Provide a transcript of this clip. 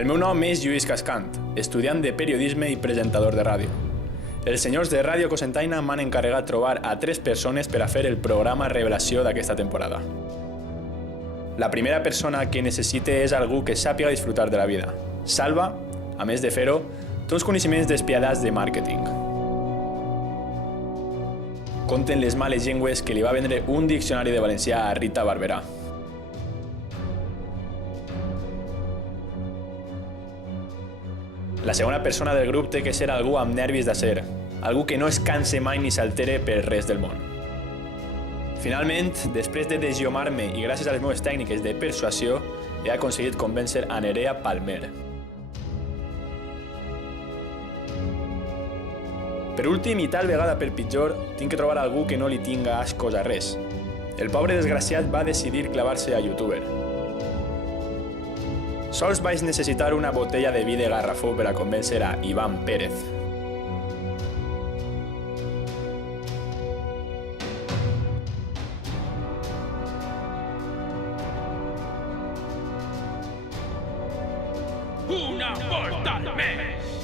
El meu nom és Lluís Cascant, estudiant de periodisme i presentador de ràdio. Els senyors de Ràdio Cocentaina m'han encarregat trobar a 3 persones per a fer el programa revelació d'aquesta temporada. La primera persona que necessite és algú que sàpiga disfrutar de la vida. Salva, a més de fer-ho, té uns coneixements despiadats de màrqueting. Conten les males llengües que li va vendre un diccionari de valencià a Rita Barberà. La segona persona del grup té que ser algú amb nervis d'acer, algú que no es canse mai ni s'altere per res del món. Finalment, després de desllomar-me i gràcies a les meves tècniques de persuasió, he aconseguit convèncer a Nerea Palmer. Per últim, i tal vegada per pitjor, tinc que trobar algú que no li tinga ascos a res. El pobre desgraciat va decidir clavar-se a youtuber. Sols vaig necessitar una botella de vi de garrafó per a convèncer a Iván Pérez. Una volta més!